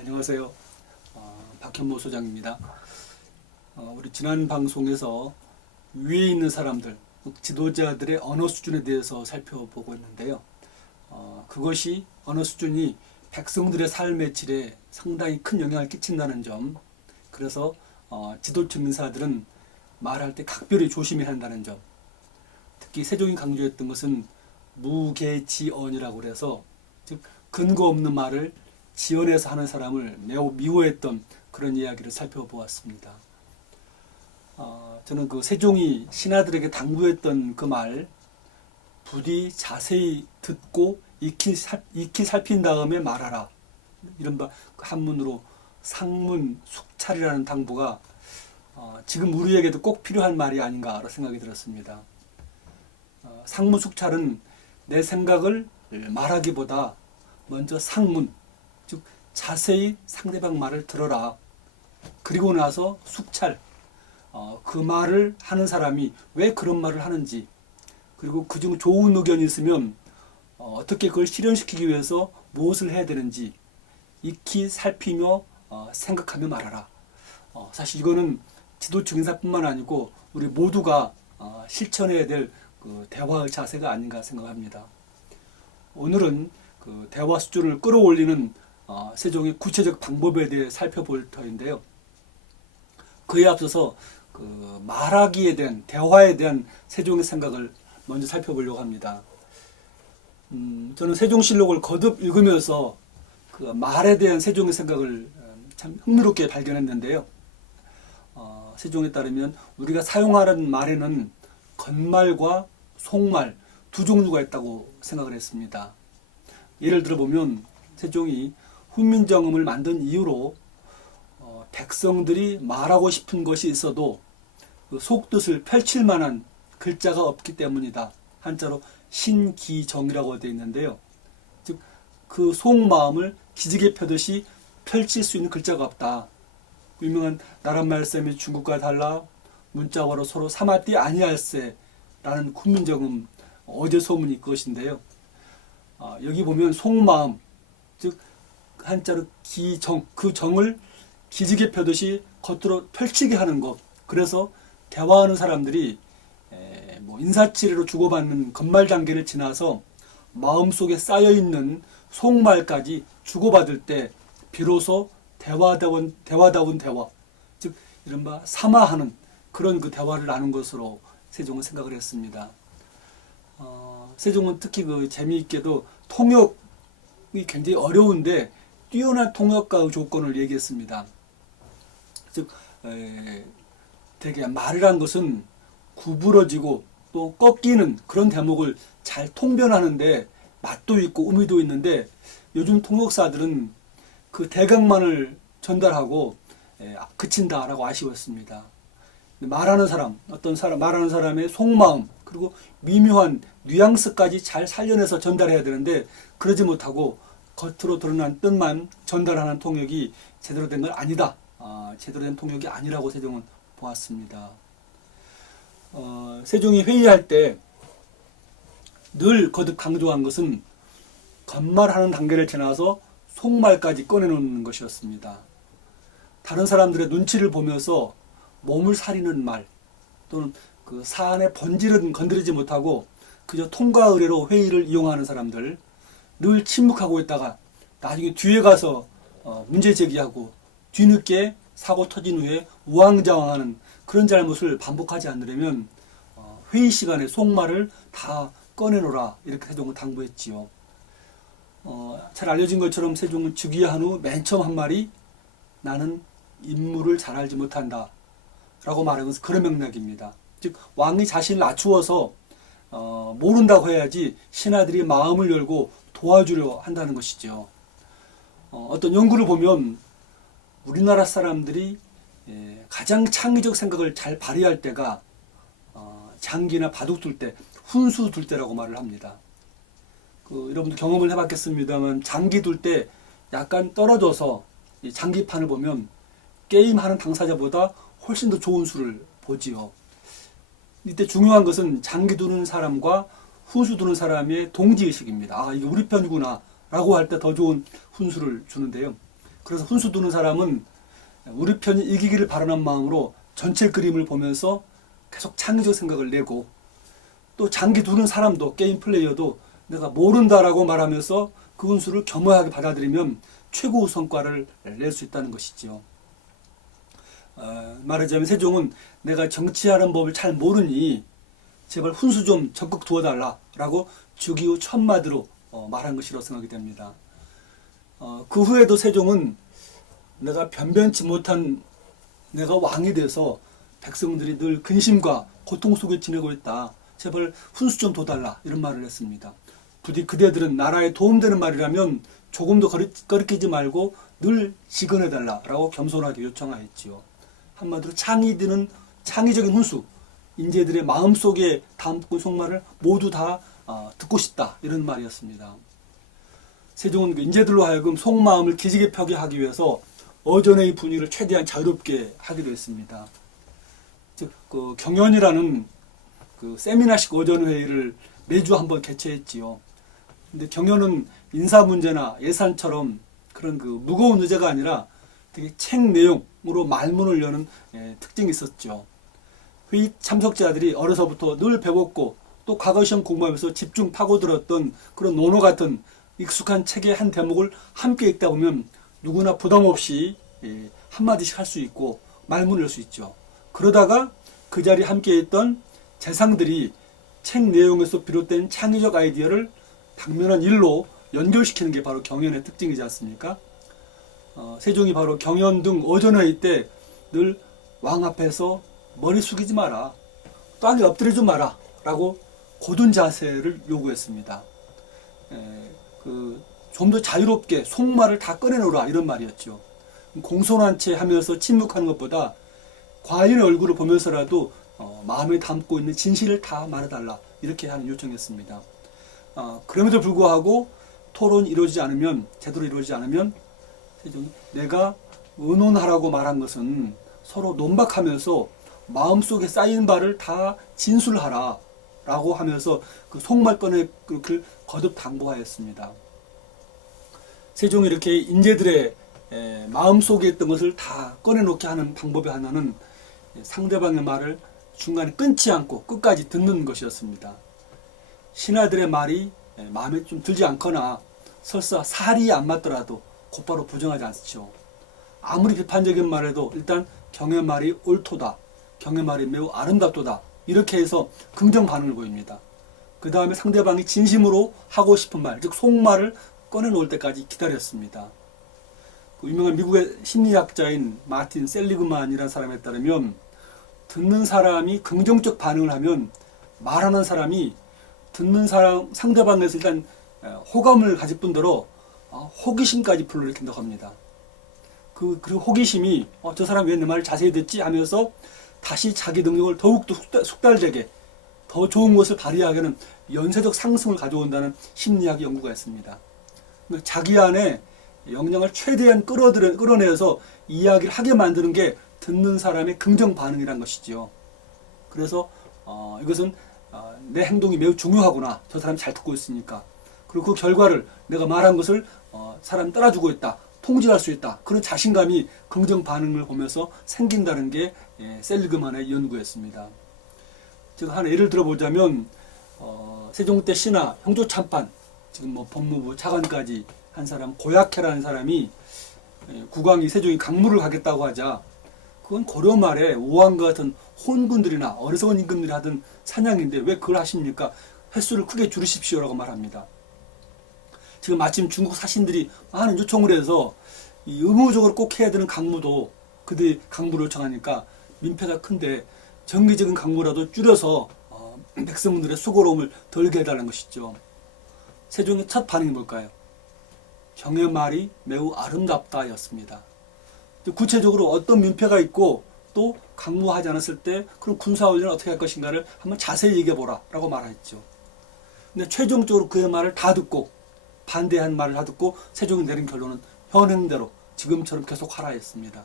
안녕하세요. 박현모 소장입니다. 우리 지난 방송에서 위에 있는 사람들, 지도자들의 언어 수준에 대해서 살펴보고 있는데요. 그것이 언어 수준이 백성들의 삶의 질에 상당히 큰 영향을 끼친다는 점, 그래서 지도층 인사들은 말할 때 각별히 조심해야 한다는 점, 특히 세종이 강조했던 것은 무계지언이라고 그래서 즉 근거 없는 말을 지어내서 하는 사람을 매우 미워했던 그런 이야기를 살펴보았습니다. 저는 그 세종이 신하들에게 당부했던 그 말, 부디 자세히 듣고 익히 살핀 다음에 말하라. 이른바 한문으로 상문숙찰이라는 당부가 지금 우리에게도 꼭 필요한 말이 아닌가 생각이 들었습니다. 상문숙찰은 내 생각을 말하기보다 먼저 상문, 즉 자세히 상대방 말을 들어라. 그리고 나서 숙찰, 그 말을 하는 사람이 왜 그런 말을 하는지, 그리고 그중 좋은 의견이 있으면 어떻게 그걸 실현시키기 위해서 무엇을 해야 되는지 익히 살피며 생각하며 말하라. 사실 이거는 지도층 인사뿐만 아니고 우리 모두가 실천해야 될 그 대화의 자세가 아닌가 생각합니다. 오늘은 그 대화 수준을 끌어올리는 세종의 구체적 방법에 대해 살펴볼 터인데요. 그에 앞서서 그 말하기에 대한, 대화에 대한 세종의 생각을 먼저 살펴보려고 합니다. 저는 세종실록을 거듭 읽으면서 그 말에 대한 세종의 생각을 참 흥미롭게 발견했는데요. 세종에 따르면 우리가 사용하는 말에는 겉말과 속말 두 종류가 있다고 생각을 했습니다. 예를 들어 보면 세종이 훈민정음을 만든 이유로 백성들이 말하고 싶은 것이 있어도 그 속뜻을 펼칠 만한 글자가 없기 때문이다. 한자로 신기정이라고 되어 있는데요. 즉 그 속마음을 기지개 펴듯이 펼칠 수 있는 글자가 없다. 유명한 나란 말씀이 중국과 달라 문자와로 서로 삼았디 아니할세라는 훈민정음 어제 소문이 그것인데요. 여기 보면 속마음, 즉 한자로 기정, 그 정을 기지개 펴듯이 겉으로 펼치게 하는 것. 그래서 대화하는 사람들이 뭐 인사치레로 주고받는 겉말 단계를 지나서 마음속에 쌓여있는 속말까지 주고받을 때 비로소 대화다운 대화, 즉 이른바 삼화하는 그런 그 대화를 나눈 것으로 세종은 생각을 했습니다. 세종은 특히 그 재미있게도 통역이 굉장히 어려운데 뛰어난 통역가의 조건을 얘기했습니다. 즉 되게 말이란 것은 구부러지고 또 꺾이는 그런 대목을 잘 통변하는데 맛도 있고 의미도 있는데 요즘 통역사들은 그 대강만을 전달하고 그친다라고 아쉬웠습니다. 말하는 사람, 말하는 사람의 속마음, 그리고 미묘한 뉘앙스까지 잘 살려내서 전달해야 되는데 그러지 못하고 겉으로 드러난 뜻만 전달하는 통역이 제대로 된 건 아니다. 제대로 된 통역이 아니라고 세종은 보았습니다. 세종이 회의할 때 늘 거듭 강조한 것은 겉말하는 단계를 지나서 속말까지 꺼내놓는 것이었습니다. 다른 사람들의 눈치를 보면서 몸을 사리는 말 또는 그 사안의 본질은 건드리지 못하고 그저 통과 의례로 회의를 이용하는 사람들, 늘 침묵하고 있다가 나중에 뒤에 가서 문제 제기하고 뒤늦게 사고 터진 후에 우왕좌왕하는 그런 잘못을 반복하지 않으려면 회의 시간에 속말을 다 꺼내놓으라, 이렇게 세종은 당부했지요. 잘 알려진 것처럼 세종은 즉위한 후 맨 처음 한 말이 나는 인물을 잘 알지 못한다 라고 말한 것은 그런 맥락입니다. 즉 왕이 자신을 낮추어서 모른다고 해야지 신하들이 마음을 열고 도와주려 한다는 것이죠. 어떤 연구를 보면 우리나라 사람들이 가장 창의적 생각을 잘 발휘할 때가 장기나 바둑 둘 때, 훈수 둘 때라고 말을 합니다. 여러분도 경험을 해봤겠습니다만 장기 둘 때 약간 떨어져서 장기판을 보면 게임하는 당사자보다 훨씬 더 좋은 수를 보지요. 이때 중요한 것은 장기 두는 사람과 훈수 두는 사람의 동지의식입니다. 이게 우리 편이구나 라고 할 때 더 좋은 훈수를 주는데요. 그래서 훈수 두는 사람은 우리 편이 이기기를 바라는 마음으로 전체 그림을 보면서 계속 창의적 생각을 내고, 또 장기 두는 사람도, 게임 플레이어도 내가 모른다라고 말하면서 그 훈수를 겸허하게 받아들이면 최고의 성과를 낼 수 있다는 것이죠. 말하자면 세종은 내가 정치하는 법을 잘 모르니 제발 훈수 좀 적극 두어달라라고 즉위후 첫 마디로 말한 것이라고 생각이 됩니다. 그 후에도 세종은 내가 변변치 못한 내가 왕이 돼서 백성들이 늘 근심과 고통 속에 지내고 있다. 제발 훈수 좀 둬달라, 이런 말을 했습니다. 부디 그대들은 나라에 도움되는 말이라면 조금도 거리끼지 말고 늘 시건해달라라고 겸손하게 요청하였지요. 한마디로 창의적인 훈수, 인재들의 마음속에 담고 속말을 모두 다 듣고 싶다, 이런 말이었습니다. 세종은 그 인재들로 하여금 속마음을 기지개 펴게 하기 위해서 어전의 분위기를 최대한 자유롭게 하기로 했습니다. 즉, 그 경연이라는 그 세미나식 어전회의를 매주 한번 개최했지요. 근데 경연은 인사 문제나 예산처럼 그런 그 무거운 의제가 아니라 되게 책 내용으로 말문을 여는 특징이 있었죠. 회의 참석자들이 어려서부터 늘 배웠고 또 과거 시험 공부하면서 집중 파고들었던 그런 논어 같은 익숙한 책의 한 대목을 함께 읽다 보면 누구나 부담 없이 한마디씩 할 수 있고 말문을 열 수 있죠. 그러다가 그 자리에 함께 있던 재상들이 책 내용에서 비롯된 창의적 아이디어를 당면한 일로 연결시키는 게 바로 경연의 특징이지 않습니까? 세종이 바로 경연 등 어전회의 때 늘 왕 앞에서 머리 숙이지 마라, 땅에 엎드리지 마라 라고 고든 자세를 요구했습니다. 좀 더 자유롭게 속말을 다 꺼내놓으라, 이런 말이었죠. 공손한 채 하면서 침묵하는 것보다 과인의 얼굴을 보면서라도 마음에 담고 있는 진실을 다 말해달라, 이렇게 하는 요청이었습니다. 그럼에도 불구하고 토론이 제대로 이루어지지 않으면 세종이 내가 의논하라고 말한 것은 서로 논박하면서 마음속에 쌓인 바를 다 진술하라 라고 하면서 그 속말 꺼내기를 거듭 당부하였습니다. 세종이 이렇게 인재들의 마음속에 있던 것을 다 꺼내놓게 하는 방법의 하나는 상대방의 말을 중간에 끊지 않고 끝까지 듣는 것이었습니다. 신하들의 말이 마음에 좀 들지 않거나 설사 살이 안 맞더라도 곧바로 부정하지 않죠. 아무리 비판적인 말에도 일단 경의 말이 옳도다, 경의 말이 매우 아름답도다, 이렇게 해서 긍정 반응을 보입니다. 그 다음에 상대방이 진심으로 하고 싶은 말, 즉 속말을 꺼내놓을 때까지 기다렸습니다. 그 유명한 미국의 심리학자인 마틴 셀리그만이라는 사람에 따르면 듣는 사람이 긍정적 반응을 하면 말하는 사람이 듣는 사람 상대방에서 일단 호감을 가질 뿐더러 호기심까지 불러일으킨다고 합니다. 그리고 호기심이 저 사람 왜 내 말을 자세히 듣지 하면서 다시 자기 능력을 더욱더 숙달되게 더 좋은 것을 발휘하게 하는 연쇄적 상승을 가져온다는 심리학 연구가 있습니다. 자기 안에 역량을 최대한 끌어내서 이야기를 하게 만드는 게 듣는 사람의 긍정 반응이란 것이지요. 그래서 이것은 내 행동이 매우 중요하구나, 저 사람이 잘 듣고 있으니까, 그리고 그 결과를 내가 말한 것을 사람이 따라주고 있다, 통제할 수 있다, 그런 자신감이 긍정 반응을 보면서 생긴다는 게 셀리그만의 연구였습니다. 제가 하나 예를 들어보자면 세종 때 신하 형조참판, 지금 법무부 차관까지 한 사람 고약해라는 사람이 국왕이 세종이 강무를 가겠다고 하자 그건 고려 말에 우왕과 같은 혼군들이나 어리석은 임금들이 하던 사냥인데 왜 그걸 하십니까? 횟수를 크게 줄이십시오라고 말합니다. 지금 마침 중국 사신들이 많은 요청을 해서 의무적으로 꼭 해야 되는 강무도 그들이 강무를 요청하니까 민폐가 큰데 정기적인 강무라도 줄여서 백성들의 수고로움을 덜게 해달라는 것이죠. 세종의 첫 반응이 뭘까요? 경의 말이 매우 아름답다였습니다. 구체적으로 어떤 민폐가 있고 또 강무하지 않았을 때 그럼 군사훈련을 어떻게 할 것인가를 한번 자세히 얘기해보라 라고 말했죠. 근데 최종적으로 그의 말을 다 듣고 반대한 말을 다 듣고 세종이 내린 결론은 현행대로 지금처럼 계속 하라 했습니다.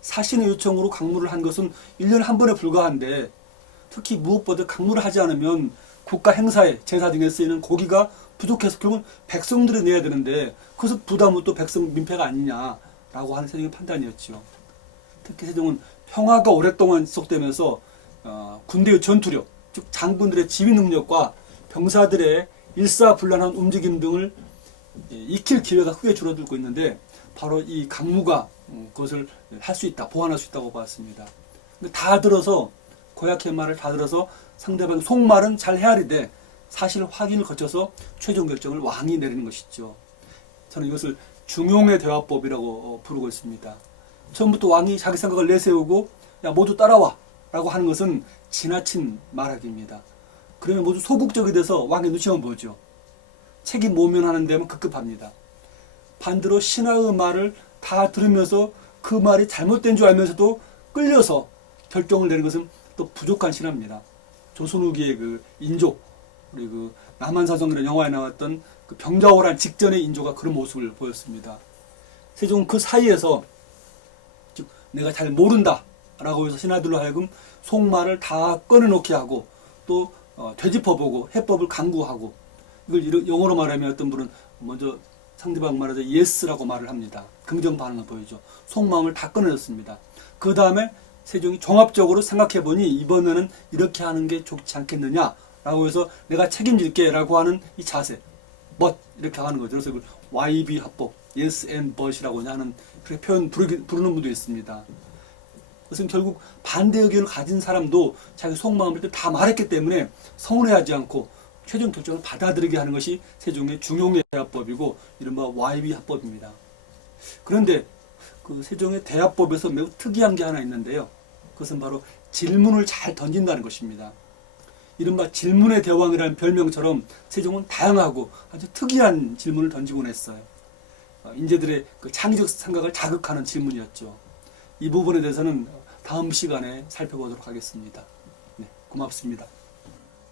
사신의 요청으로 강무를 한 것은 1년에 한 번에 불과한데 특히 무엇보다 강무를 하지 않으면 국가 행사에 제사 등에 쓰이는 고기가 부족해서 결국은 백성들이 내야 되는데 그것은 부담은 또 백성 민폐가 아니냐, 라고 하는 세종의 판단이었죠. 특히 세종은 평화가 오랫동안 지속되면서 군대의 전투력, 즉 장군들의 지휘 능력과 병사들의 일사불란한 움직임 등을 익힐 기회가 크게 줄어들고 있는데 바로 이 강무가 그것을 할 수 있다, 보완할 수 있다고 봤습니다. 다 들어서 고약한 말을 다 들어서 상대방 속말은 잘 헤아리되 사실 확인을 거쳐서 최종 결정을 왕이 내리는 것이죠. 저는 이것을 중용의 대화법이라고 부르고 있습니다. 처음부터 왕이 자기 생각을 내세우고 야 모두 따라와 라고 하는 것은 지나친 말하기입니다. 그러면 모두 소극적이 돼서 왕의 눈치만 보죠. 책임 모면하는 데만 급급합니다. 반대로 신하의 말을 다 들으면서 그 말이 잘못된 줄 알면서도 끌려서 결정을 내는 것은 또 부족한 신하입니다. 조선 후기의 그 인조, 우리 그 남한사정이라는 영화에 나왔던 그 병자호란 직전의 인조가 그런 모습을 보였습니다. 세종은 그 사이에서 즉 내가 잘 모른다 라고 해서 신하들로 하여금 속말을 다 꺼내놓게 하고 또 되짚어보고 해법을 강구하고 이걸 영어로 말하면 어떤 분은 먼저 상대방 말하자 yes라고 말을 합니다. 긍정 반응을 보이죠. 속마음을 다 꺼내줬습니다. 그 다음에 세종이 종합적으로 생각해보니 이번에는 이렇게 하는 게 좋지 않겠느냐라고 해서 내가 책임질게 라고 하는 이 자세, but 이렇게 하는 거죠. 그래서 YB 합법, yes and but이라고 하는 그렇게 표현 부르는 분도 있습니다. 그것은 결국 반대 의견을 가진 사람도 자기 속마음을 다 말했기 때문에 서운해하지 않고 최종 결정을 받아들이게 하는 것이 세종의 중용의 대화법이고 이른바 YB 합법입니다. 그런데 그 세종의 대화법에서 매우 특이한 게 하나 있는데요. 그것은 바로 질문을 잘 던진다는 것입니다. 이른바 질문의 대왕이라는 별명처럼 세종은 다양하고 아주 특이한 질문을 던지곤 했어요. 인재들의 그 창의적 생각을 자극하는 질문이었죠. 이 부분에 대해서는 다음 시간에 살펴보도록 하겠습니다. 네, 고맙습니다.